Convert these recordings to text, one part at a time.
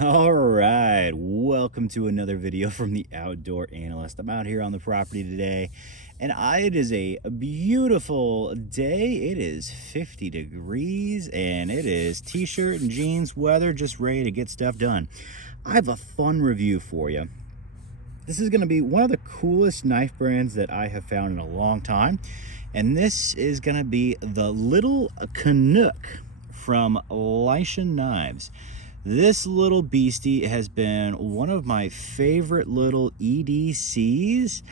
All right, welcome to another video from the Outdoor Analyst. I'm out here on the property today, and it is a beautiful day. It is 50 degrees, and it is t-shirt and jeans weather, just ready to get stuff done. I have a fun review for you. This is going to be one of the coolest knife brands that I have found in a long time, and this is going to be the Little Canuck from Lishen Knives. This little beastie has been one of my favorite little EDCs,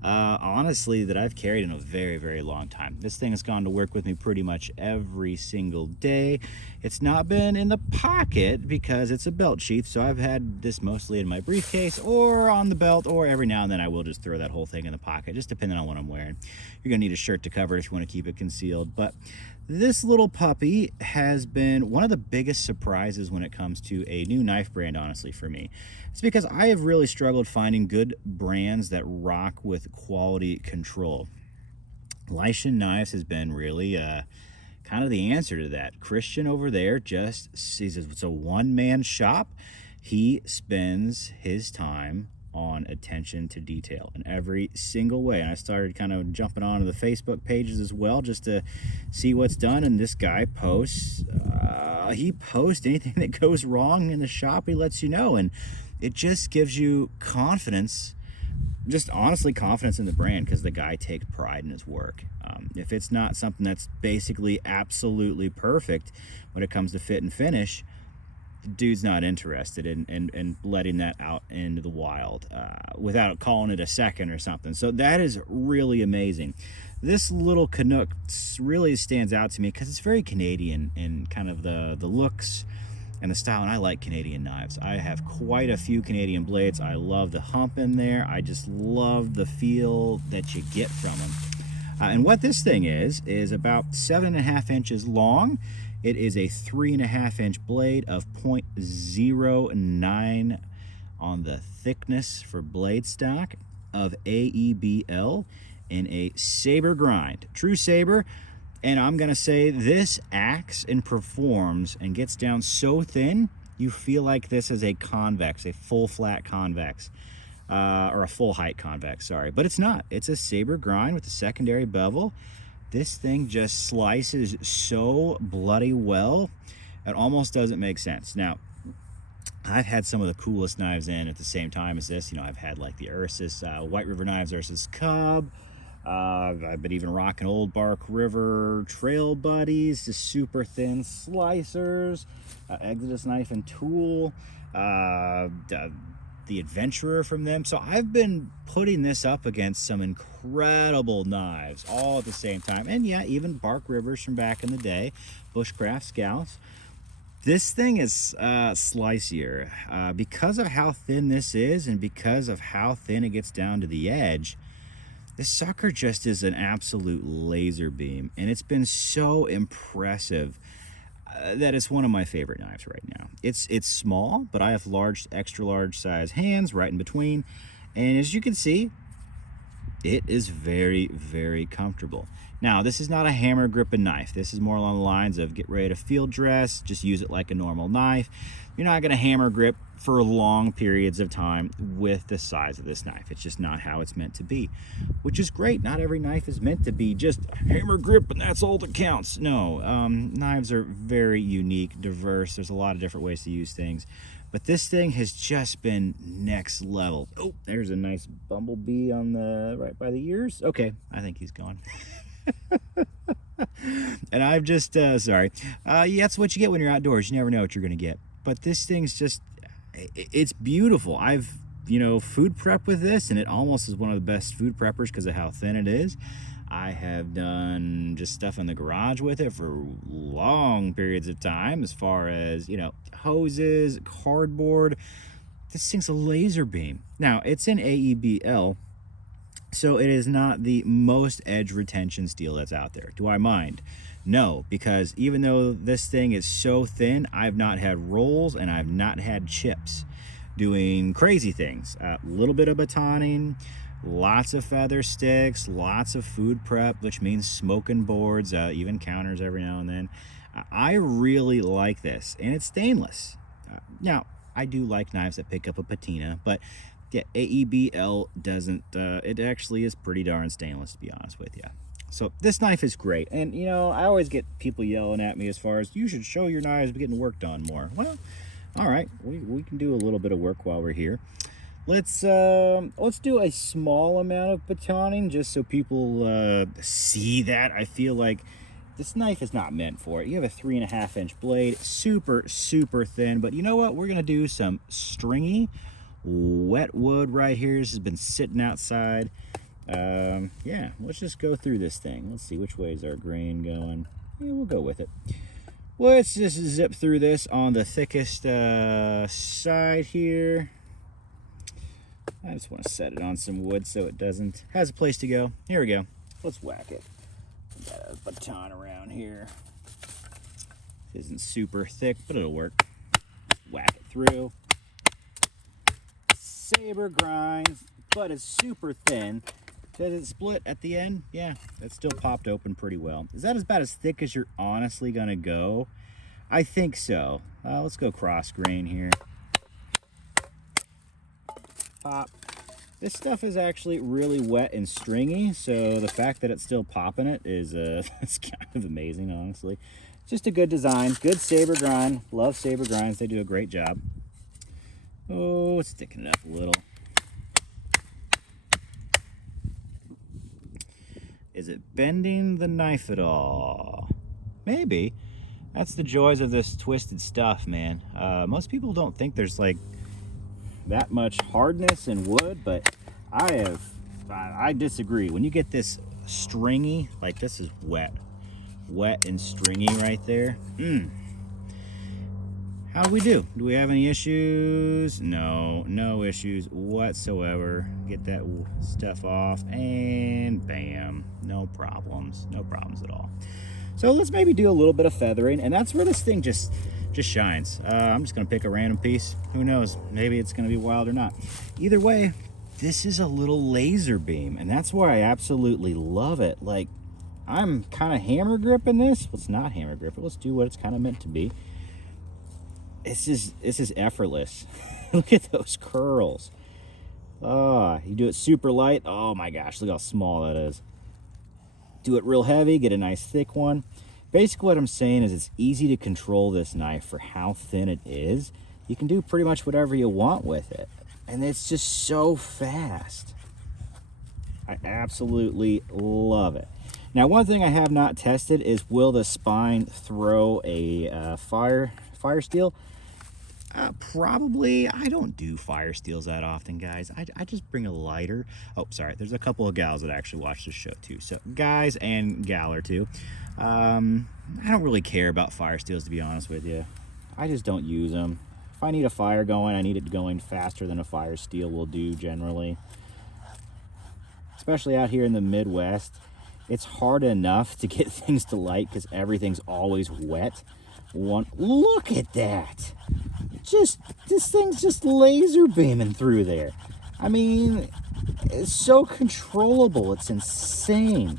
honestly, that I've carried in a very, very long time. This thing has gone to work with me pretty much every single day. It's not been in the pocket because it's a belt sheath, so I've had this mostly in my briefcase or on the belt, or every now and then I will just throw that whole thing in the pocket, just depending on what I'm wearing. You're gonna need a shirt to cover it if you want to keep it concealed, but this little puppy has been one of the biggest surprises when it comes to a new knife brand, honestly, for me. It's because I have really struggled finding good brands that rock with quality control. Lishen Knives has been really kind of the answer to that. Christian over there just sees it's a one-man shop. He spends his time on attention to detail in every single way, and I started kind of jumping onto the Facebook pages as well just to see what's done. And this guy posts he posts anything that goes wrong in the shop, he lets you know, and it just gives you confidence, just honestly confidence in the brand, because the guy takes pride in his work. If it's not something that's basically absolutely perfect when it comes to fit and finish, the dude's not interested in letting that out into the wild without calling it a second or something. So that is really amazing. This little Canuck really stands out to me because it's very Canadian in kind of the looks and the style, and I like Canadian knives. I have quite a few Canadian blades. I love the hump in there. I just love the feel that you get from them. And what this thing is about 7.5 inches long. It is a 3.5 inch blade of 0.09 on the thickness for blade stock of aeb-l in a saber grind, true saber. And I'm gonna say this acts and performs and gets down so thin, you feel like this is a convex, a full flat convex, or a full height convex, sorry. But it's not, it's a saber grind with a secondary bevel. This thing just slices so bloody well, it almost doesn't make sense. Now, I've had some of the coolest knives in at the same time as this. You know, I've had like the Ursus, White River Knives Ursus Cub. I've been even rocking Old Bark River Trail Buddies, the super thin slicers, Exodus Knife and Tool, the Adventurer from them. So I've been putting this up against some incredible knives all at the same time. And yeah, even Bark Rivers from back in the day, Bushcraft Scouts. This thing is slicier because of how thin this is, and because of how thin it gets down to the edge. This sucker just is an absolute laser beam, and it's been so impressive that it's one of my favorite knives right now. It's small, but I have large, extra large size hands right in between, and as you can see, it is very, very comfortable. Now, this is not a hammer gripping knife. This is more along the lines of get ready to field dress, just use it like a normal knife. You're not gonna hammer grip for long periods of time with the size of this knife. It's just not how it's meant to be, which is great. Not every knife is meant to be just hammer grip and that's all that counts. No, knives are very unique, diverse. There's a lot of different ways to use things, but this thing has just been next level. Oh, there's a nice bumblebee on the right by the ears. Okay, I think he's gone. And I've just sorry, yeah, that's what you get when you're outdoors. You never know what you're gonna get, but this thing's just, it's beautiful. I've, you know, food prep with this, and it almost is one of the best food preppers because of how thin it is. I have done just stuff in the garage with it for long periods of time, as far as, you know, hoses, cardboard. This thing's a laser beam. Now, it's in aeb-l, so it is not the most edge retention steel that's out there. Do I mind? No, because even though this thing is so thin, I've not had rolls and I've not had chips doing crazy things. A little bit of batoning, lots of feather sticks, lots of food prep, which means smoking boards, even counters every now and then. I really like this, and it's stainless. Now, I do like knives that pick up a patina, but yeah, aeb-l doesn't. It actually is pretty darn stainless, to be honest with you. So this knife is great. And you know, I always get people yelling at me as far as, you should show your knives getting worked on more. Well, all right, we can do a little bit of work while we're here. Let's do a small amount of batoning just so people see that. I feel like this knife is not meant for it. You have a 3.5-inch blade, super thin, but you know what? We're gonna do some stringy wet wood right here. This has been sitting outside. Yeah, let's just go through this thing. Let's see, which way is our grain going? Yeah, we'll go with it. Let's just zip through this on the thickest side here. I just want to set it on some wood so it has a place to go. Here we go. Let's whack it. We got a baton around here. This isn't super thick, but it'll work. Whack it through. Saber grinds, but it's super thin. Does it split at the end? Yeah, it still popped open pretty well. Is that about as thick as you're honestly gonna go? I think so. Let's go cross grain here. Pop. This stuff is actually really wet and stringy, so the fact that it's still popping it is it's kind of amazing, honestly. Just a good design, good saber grind. Love saber grinds, they do a great job. Oh, it's sticking it up a little. Is it bending the knife at all? Maybe. That's the joys of this twisted stuff, man. Most people don't think there's like that much hardness in wood, but I disagree. When you get this stringy, like this is wet and stringy right there. How do we do? Do we have any issues? No issues whatsoever. Get that stuff off and bam, no problems at all. So let's maybe do a little bit of feathering, and that's where this thing just shines. I'm just gonna pick a random piece. Who knows? Maybe it's gonna be wild or not. Either way, this is a little laser beam, and that's why I absolutely love it. Like, I'm kind of hammer gripping this. Let's not hammer grip it. Let's do what it's kind of meant to be. This is effortless. Look at those curls. You do it super light. Oh my gosh, look how small that is. Do it real heavy, get a nice thick one. Basically what I'm saying is it's easy to control this knife for how thin it is. You can do pretty much whatever you want with it. And it's just so fast. I absolutely love it. Now, one thing I have not tested is, will the spine throw a fire steel? Probably. I don't do fire steels that often, guys. I just bring a lighter. Oh, sorry. There's a couple of gals that actually watch this show too. So guys and gal or two. I don't really care about fire steels, to be honest with you. I just don't use them. If I need a fire going, I need it going faster than a fire steel will do generally. Especially out here in the Midwest. It's hard enough to get things to light because everything's always wet. Look at that. This thing's just laser beaming through there. I mean, it's so controllable. It's insane.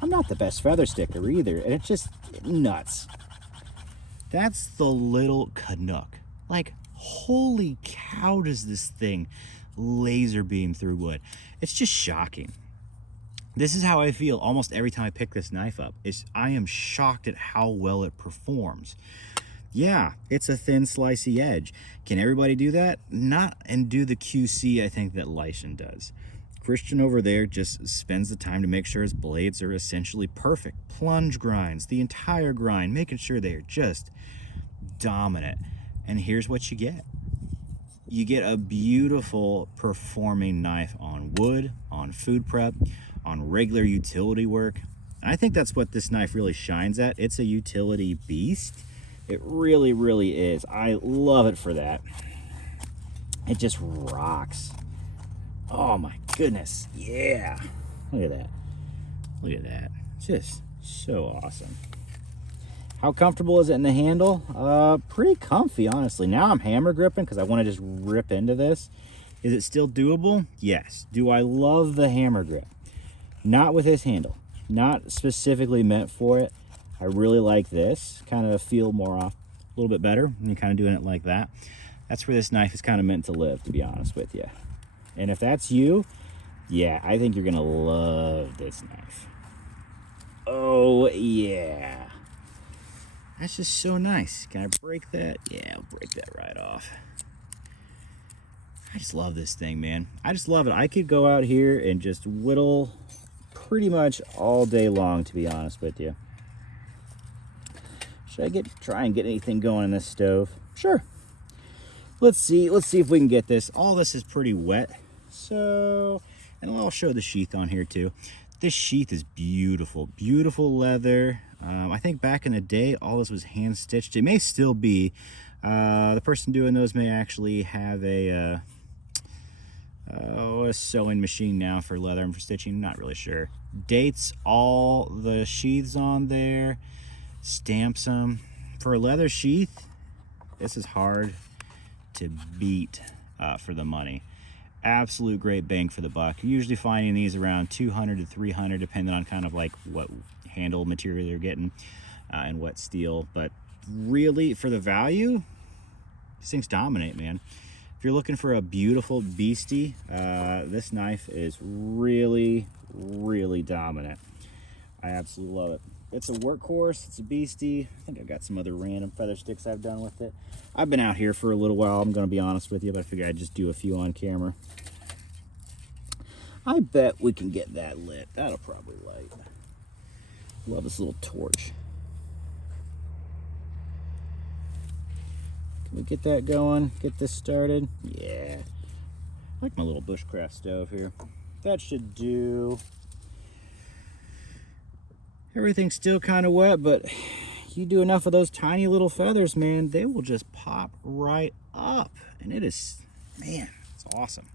I'm not the best feather sticker either, and it's just nuts. That's the Little Canuck. Like, holy cow, does this thing laser beam through wood. It's just shocking. This is how I feel almost every time I pick this knife up. I am shocked at how well it performs. Yeah, it's a thin slicey edge. Can everybody do that? Not, and do the QC I think that Lishen does. Christian over there just spends the time to make sure his blades are essentially perfect. Plunge grinds, the entire grind, making sure they are just dominant. And here's what you get. You get a beautiful performing knife on wood, on food prep, on regular utility work. And I think that's what this knife really shines at. It's a utility beast. It really, really is. I love it for that. It just rocks. Oh my goodness. Yeah. Look at that. Look at that. Just so awesome. How comfortable is it in the handle? Pretty comfy, honestly. Now I'm hammer gripping because I want to just rip into this. Is it still doable? Yes. Do I love the hammer grip? Not with this handle. Not specifically meant for it. I really like this. Kind of feel more off, a little bit better when you're kind of doing it like that. That's where this knife is kind of meant to live, to be honest with you. And if that's you, yeah, I think you're gonna love this knife. Oh yeah, that's just so nice. Can I break that? Yeah, I'll break that right off. I just love this thing, man. I just love it. I could go out here and just whittle pretty much all day long, to be honest with you. Should I try and get anything going in this stove? Sure. Let's see if we can get this. All this is pretty wet. So, and I'll show the sheath on here too. This sheath is beautiful, beautiful leather. I think back in the day, all this was hand stitched. It may still be. The person doing those may actually have a sewing machine now for leather and for stitching. Not really sure. Dates all the sheaths on there. Stamps them. For a leather sheath, this is hard to beat for the money. Absolute great bang for the buck. You're usually finding these around 200 to 300, depending on kind of like what handle material you're getting and what steel. But really, for the value, these things dominate, man. If you're looking for a beautiful beastie, this knife is really, really dominant. I absolutely love it. It's a workhorse, it's a beastie. I think I've got some other random feather sticks I've done with it. I've been out here for a little while, I'm gonna be honest with you, but I figured I'd just do a few on camera. I bet we can get that lit. That'll probably light. Love this little torch. Can we get that going? Get this started? Yeah. I like my little bushcraft stove here. That should do. Everything's still kind of wet, but you do enough of those tiny little feathers, man, they will just pop right up. And it is, man, it's awesome.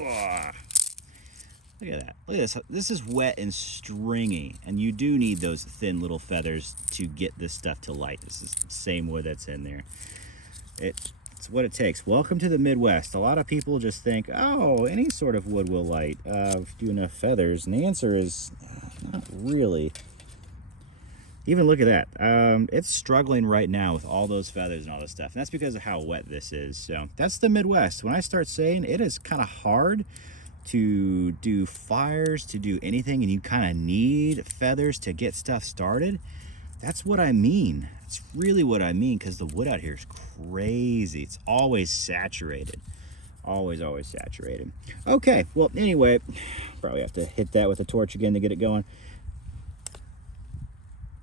Ugh. Look at that. Look at this. This is wet and stringy, and you do need those thin little feathers to get this stuff to light. This is the same wood that's in there. It's what it takes. Welcome to the Midwest. A lot of people just think, oh, any sort of wood will light if you do enough feathers. And the answer is not really. Even look at that. It's struggling right now with all those feathers and all this stuff. And that's because of how wet this is. So that's the Midwest. When I start saying it is kind of hard to do fires, to do anything, and you kind of need feathers to get stuff started, that's what I mean. It's really what I mean, because the wood out here is crazy. It's always saturated. Always saturated. Okay, well, anyway, probably have to hit that with a torch again to get it going.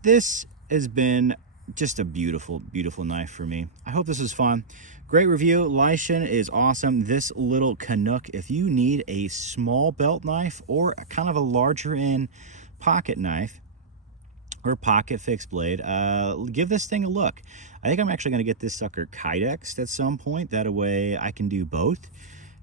This has been just a beautiful, beautiful knife for me. I hope this is fun. Great review. Lishen is awesome. This little Canuck, if you need a small belt knife or kind of a larger end pocket knife, or pocket fixed blade, give this thing a look. I think I'm actually going to get this sucker Kydexed at some point. That way I can do both.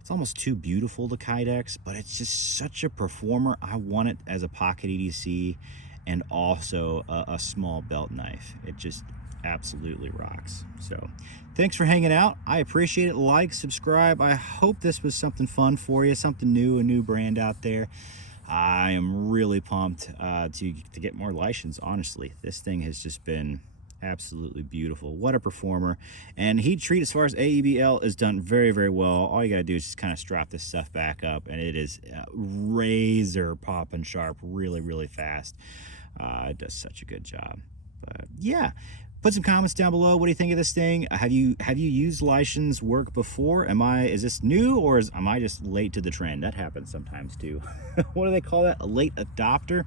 It's almost too beautiful to Kydex, but it's just such a performer. I want it as a pocket EDC and also a small belt knife. It just absolutely rocks. So thanks for hanging out. I appreciate it. Like, subscribe. I hope this was something fun for you, something new, a new brand out there. I am really pumped to get more Lishens, honestly. This thing has just been absolutely beautiful. What a performer. And heat treat, as far as aeb-l, is done very, very well. All you gotta do is just kind of strap this stuff back up, and it is razor popping sharp really, really fast. It does such a good job. But yeah, put some comments down below. What do you think of this thing? Have you used Lishen's work before? Is this new, or am I just late to the trend? That happens sometimes too. What do they call that? A late adopter?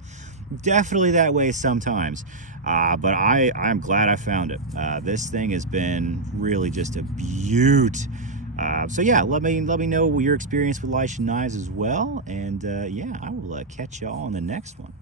Definitely that way sometimes. But I'm glad I found it. This thing has been really just a beaut. So yeah, let me know your experience with Lishen knives as well. And yeah, I will catch y'all on the next one.